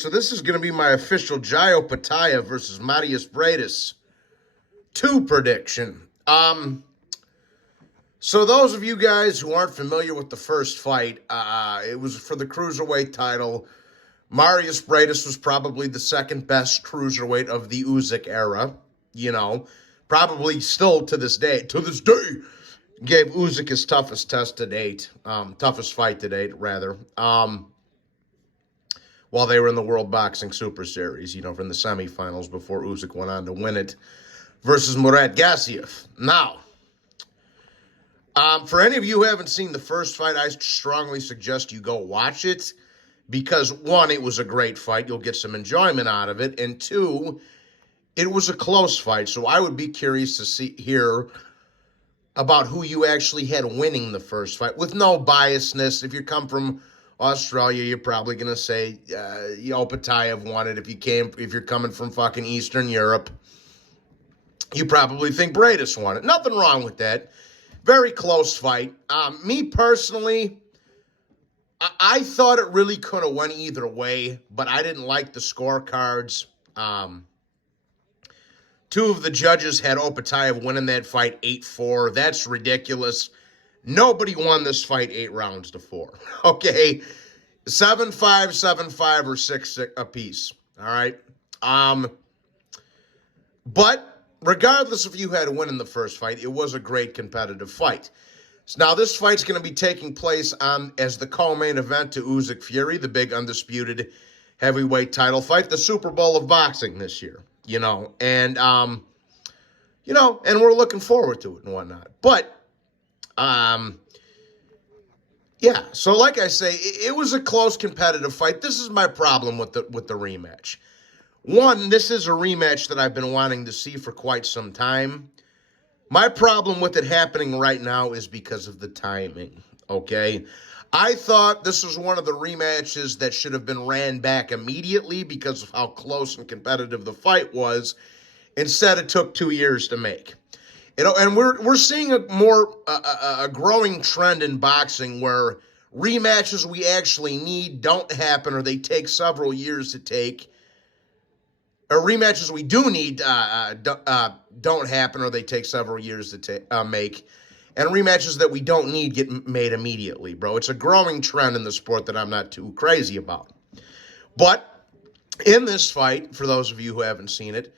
So this is going to be my official Opetaia versus Briedis 2 prediction. So those of you guys who aren't familiar with the first fight, it was for the cruiserweight title. Briedis was probably the second best cruiserweight of the Usyk era. You know, probably still to this day, gave Usyk his toughest test to date, toughest fight to date, rather. While they were in the World Boxing Super Series, from the semifinals before Usyk went on to win it versus Murat Gassiev. Now, for any of you who haven't seen the first fight, I strongly suggest you go watch it because, one, it was a great fight. You'll get some enjoyment out of it. And two, it was a close fight, so I would be curious to hear about who you actually had winning the first fight with no biasness. If you come from Australia, you're probably going to say Opetaia won it. If you're coming from fucking Eastern Europe, you probably think Briedis won it. Nothing wrong with that. Very close fight. Me personally, I thought it really could have went either way, but I didn't like the scorecards. Two of the judges had Opetaia winning that fight 8-4. That's ridiculous. Nobody won this fight 8 rounds to 4. Okay? 7-5, 7-5, or 6-6 apiece. All right? But regardless if you had a win in the first fight, it was a great competitive fight. So now this fight's going to be taking place as the co-main event to Usyk Fury, the big undisputed heavyweight title fight, the Super Bowl of boxing this year. And we're looking forward to it and whatnot. But yeah, so like I say, it was a close competitive fight. This is my problem with the rematch. One, this is a rematch that I've been wanting to see for quite some time. My problem with it happening right now is because of the timing, okay? I thought this was one of the rematches that should have been ran back immediately because of how close and competitive the fight was. Instead, it took 2 years to make. And we're seeing a growing trend in boxing where rematches we actually need don't happen, or they take several years to take. Or rematches we do need don't happen, or they take several years to make. And rematches that we don't need get made immediately, bro. It's a growing trend in the sport that I'm not too crazy about. But in this fight, for those of you who haven't seen it,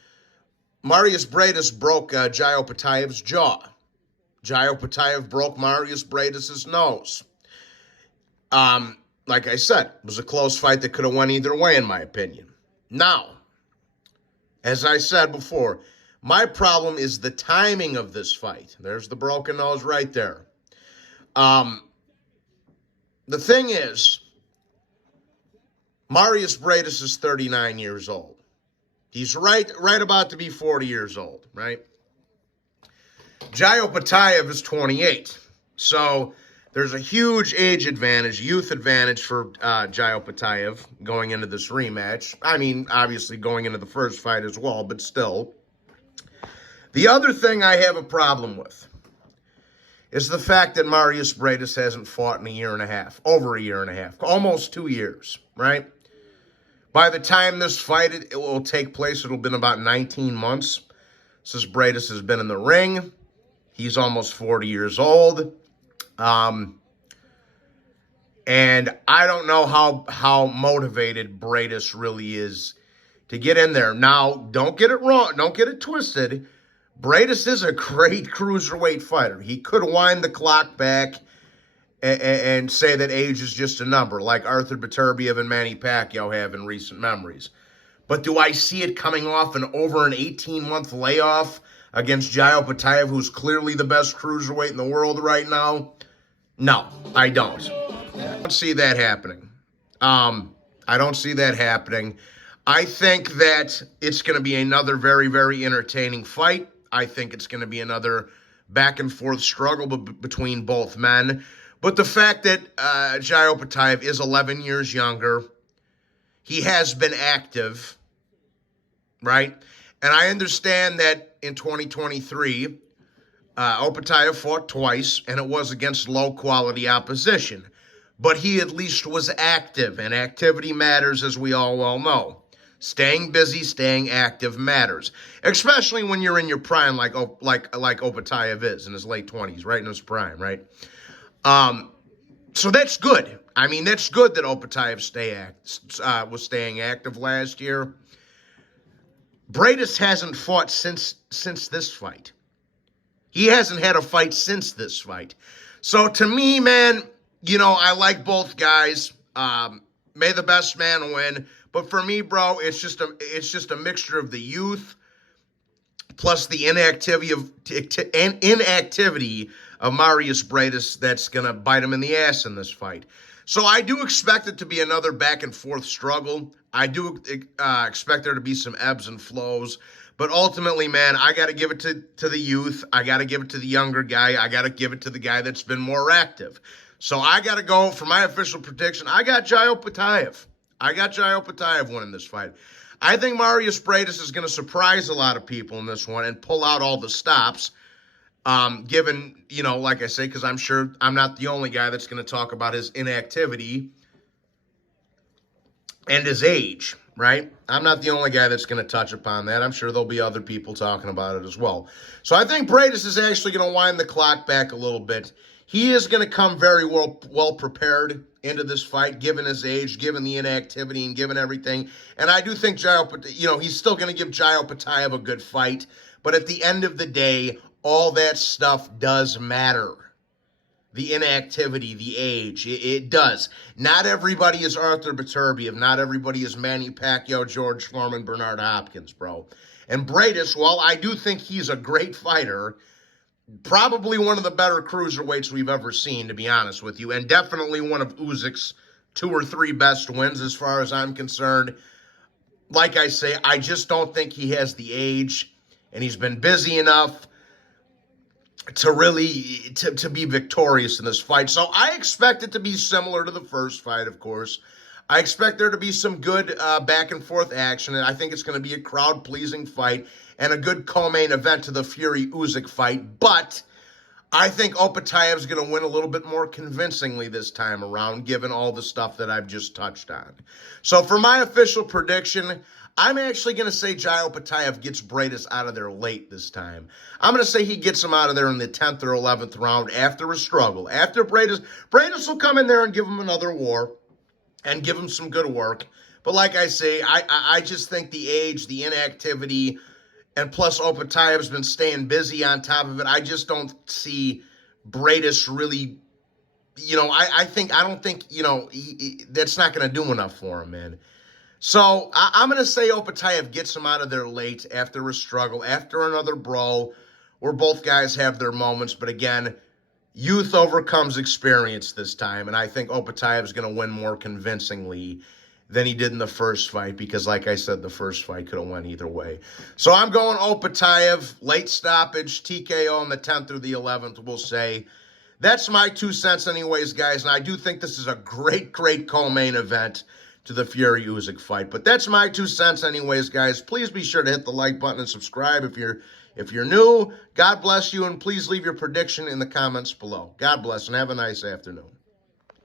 Briedis broke Opetaia's jaw. Opetaia broke Briedis' nose. Like I said, it was a close fight that could have went either way, in my opinion. Now, as I said before, my problem is the timing of this fight. There's the broken nose right there. The thing is, Briedis is 39 years old. He's right about to be 40 years old, right? Opetaia is 28. So there's a huge age advantage, youth advantage for Opetaia going into this rematch. I mean, obviously going into the first fight as well, but still. The other thing I have a problem with is the fact that Briedis hasn't fought in over a year and a half, almost 2 years, right? By the time this fight it will take place, it'll have been about 19 months since Briedis has been in the ring. He's almost 40 years old. And I don't know how motivated Briedis really is to get in there. Now, don't get it wrong. Don't get it twisted. Briedis is a great cruiserweight fighter. He could wind the clock back and say that age is just a number, like Arthur Beterbiev and Manny Pacquiao have in recent memories. But do I see it coming off over an 18-month layoff against Opetaia, who's clearly the best cruiserweight in the world right now? No, I don't. I don't see that happening. I don't see that happening. I think that it's going to be another very, very entertaining fight. I think it's going to be another back-and-forth struggle between both men. But the fact that Opetaia is 11 years younger, he has been active, right? And I understand that in 2023, Opetaia fought twice, and it was against low-quality opposition. but he at least was active, and activity matters, as we all well know. Staying busy, staying active matters, especially when you're in your prime, like Opetaia is in his late 20s, right in his prime, right? So that's good. I mean, that's good that Opetaia was staying active last year. Briedis hasn't fought since this fight. He hasn't had a fight since this fight. So to me, man, I like both guys. May the best man win. But for me, bro, it's just a mixture of the youth plus the inactivity of Mairis Briedis that's gonna bite him in the ass in this fight. So I do expect it to be another back and forth struggle. I do expect there to be some ebbs and flows. But ultimately, man, I got to give it to the youth. I got to give it to the younger guy. I got to give it to the guy that's been more active. So I got to go for my official prediction. I got Jai Opetaia. I got Jai Opetaia winning this fight. I think Mairis Briedis is going to surprise a lot of people in this one and pull out all the stops. Given, like I say, because I'm sure I'm not the only guy that's going to talk about his inactivity and his age, right? I'm not the only guy that's going to touch upon that. I'm sure there'll be other people talking about it as well. So I think Briedis is actually going to wind the clock back a little bit. He is going to come very well prepared into this fight, given his age, given the inactivity, and given everything. And I do think he's still going to give Jai Opetaia a good fight. But at the end of the day, all that stuff does matter. The inactivity, the age, it does. Not everybody is Arthur Beterbiev. Not everybody is Manny Pacquiao, George Foreman, Bernard Hopkins, bro. And Briedis, while I do think he's a great fighter, probably one of the better cruiserweights we've ever seen, to be honest with you, and definitely one of Usyk's 2 or 3 best wins as far as I'm concerned. Like I say, I just don't think he has the age, and he's been busy enough to really to be victorious in this fight. So I expect it to be similar to the first fight, of course. I expect there to be some good back and forth action, and I think it's going to be a crowd-pleasing fight and a good co-main event to the Fury-Usyk fight. But I think Opetaia is going to win a little bit more convincingly this time around, given all the stuff that I've just touched on. So for my official prediction, I'm actually going to say Jai Opetaia gets Briedis out of there late this time. I'm going to say he gets him out of there in the 10th or 11th round after a struggle. After Briedis will come in there and give him another war and give him some good work. But like I say, I just think the age, the inactivity, and plus Opetaia's been staying busy on top of it. I just don't see Briedis really, I don't think, that's not going to do enough for him, man. So I'm going to say Opetaia gets him out of there late after a struggle, after another brawl, where both guys have their moments. But again, youth overcomes experience this time, and I think Opetaia is going to win more convincingly than he did in the first fight, because like I said, the first fight could have went either way. So I'm going Opetaia, late stoppage, TKO in the 10th or the 11th, we'll say. That's my 2 cents anyways, guys, and I do think this is a great co-main event to the Fury-Usyk fight. But that's my 2 cents anyways, guys. Please be sure to hit the like button and subscribe if you're new. God bless you, and please leave your prediction in the comments below. God bless, and have a nice afternoon.